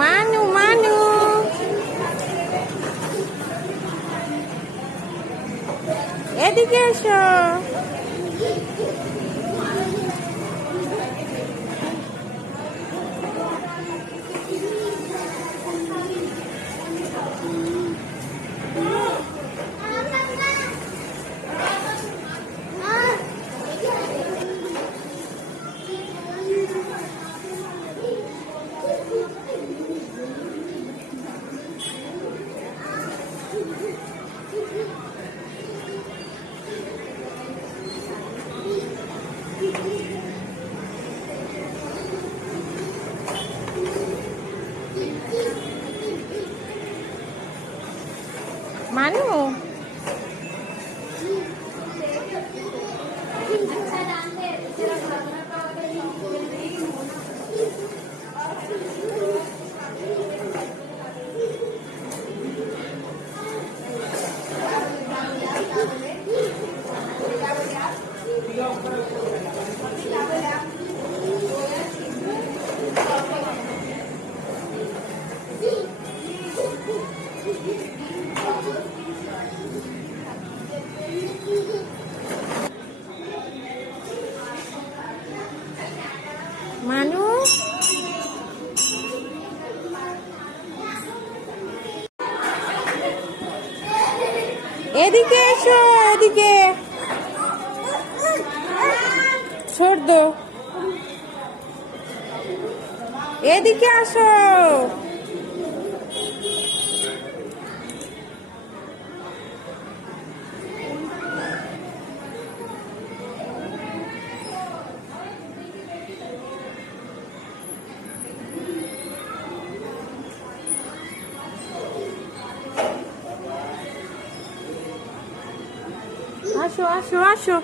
মানু মানু এদিকে এসো। মানু মানু এদিকে এসো, এদিকে ছোট দো, এদিকে আসো। আসো আসো আসো।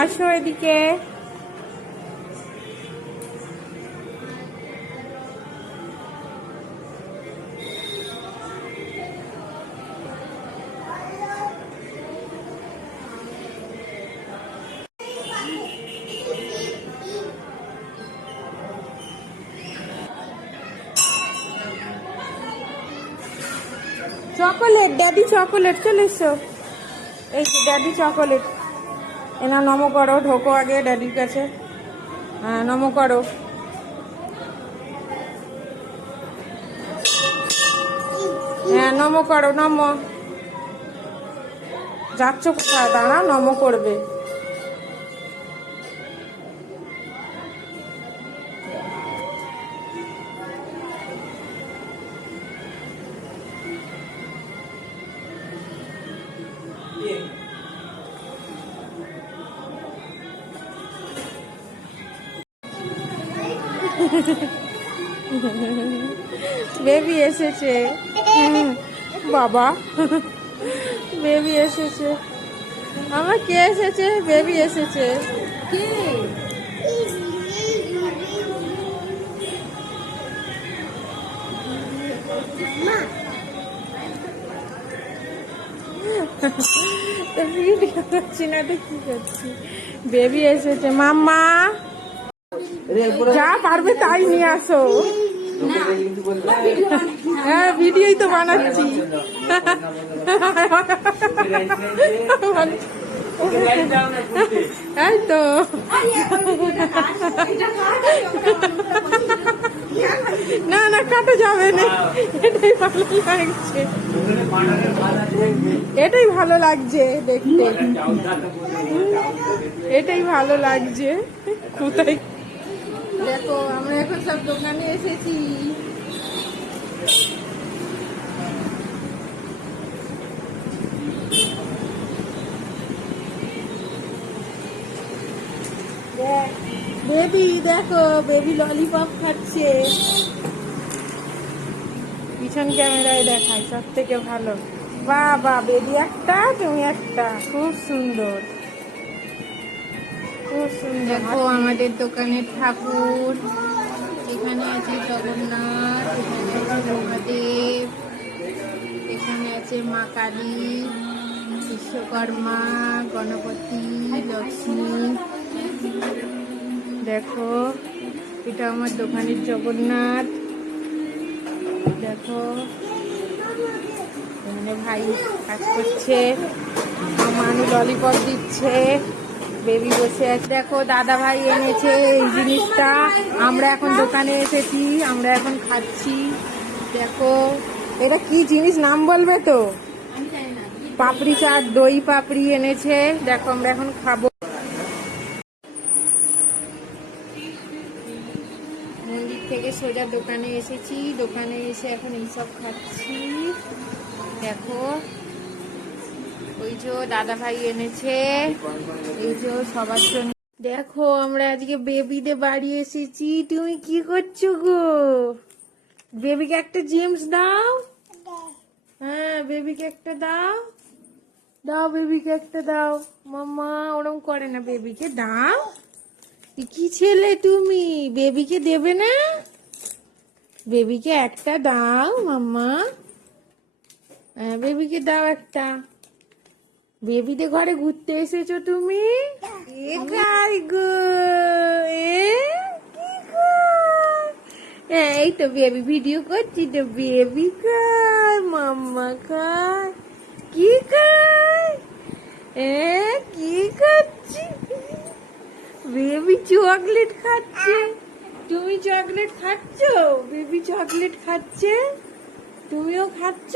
আসো এদিকে। চকোলেট, ড্যাডি চকোলেট, চলে এসো। এই যে ড্যাডি চকোলেট। এনা নমো করো, ঢোকো আগে ড্যাডির কাছে। হ্যাঁ নমো করো। হ্যাঁ নমো করো, নমো। যাচ্ছ কোথায়? দাঁড়া, নমো করবে। বেবি এসেছে বাবা, বেবি এসেছে। আমার কে এসেছে? বেবি এসেছে। কে? ভিডিও করছি না তো কি করছি। বেবি এসেছে। মাম্মা যা পারবে তাই নিয়ে আসো। হ্যাঁ ভিডিওই তো বানাচ্ছি। এই তো না না কাটা যাবে না, এটাই ভালো লাগছে, এটাই ভালো লাগছে দেখতে, এটাই ভালো লাগছে। কোথায় দেখো আমরা এখন সব দোকানে এসেছি। বেবি দেখো, বেবি ললিপপ খাচ্ছে, পিছন ক্যামেরায় দেখায় সব থেকে ভালো। বাবা বেবি একটা, তুমি একটা, খুব সুন্দর খুব সুন্দর। দেখো আমাদের দোকানের ঠাকুর, এখানে আছে জগন্নাথ, এখানে আছে মহাদেব, এখানে আছে মা কালী, বিশ্বকর্মা, গণপতি, লক্ষ্মী। দেখো এটা আমার দোকানের জগন্নাথ। দেখো এখানে ভাই কাজ করছে, মানু ললিপপ দিচ্ছে, বেবি বসে আছে। দেখো দাদা ভাই এনেছে এই জিনিসটা, আমরা এখন দোকানে এসেছি, আমরা এখন খাচ্ছি। দেখো এটা কি জিনিস নাম বলবে তো? পাপড়ি চাট, দই পাপড়ি এনেছে। দেখো আমরা এখন খাবো। মন্দির থেকে সোজা দোকানে এসেছি, দোকানে এসে এখন এইসব খাচ্ছি। দেখো ওই যে দাদা ভাই এনেছে, এই যে সবার জন্য। দেখো আমরা আজকে বেবিদের বাড়ি এসেছি। তুমি কি করছো গো? বেবিকে একটা জেমস দাও। হ্যাঁ বেবিকে একটা দাও, দাও বেবিকে একটা দাও। মাম্মা ওরম করে না, বেবিকে দাও। কি ছেলে তুমি, বেবিকে দেবে না? বেবিকে একটা দাও মাম্মা, হ্যাঁ বেবিকে দাও একটা। বেবিদের ঘরে ঘুরতে এসেছো তুমি? এ কাই গো, এ কি গো? হ্যাঁ এই তো বেবি ভিডিও করছি তো, বেবি খায়, মাম্মা খায়, কি খায়, কি খাচ্ছি? বেবি চকলেট খাচ্ছে। তুমি চকলেট খাচ্ছ? বেবি চকলেট খাচ্ছে, তুমিও খাচ্ছ?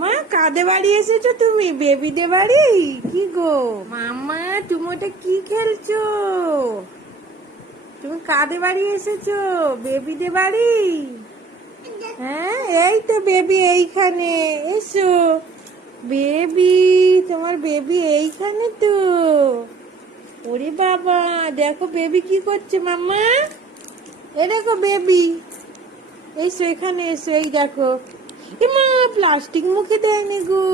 মা কাদে বাড়ি এসেছো তুমি? বেবিদের বাড়ি? কি গো মাম্মা তুমি ওটা কি খেলছো? তুমি কাদে বাড়ি এসেছো? বেবিদের বাড়ি? হ্যাঁ এই তো বেবি এইখানে, এসো বেবি, তোমার বেবি এইখানে তো। ওরে বাবা দেখো বেবি কি করছে মাম্মা, এ দেখো বেবি, এসো এখানে এসো, এই দেখো। এ মা প্লাস্টিক মুখে দেয়নি গো,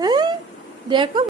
হ্যাঁ দেখো।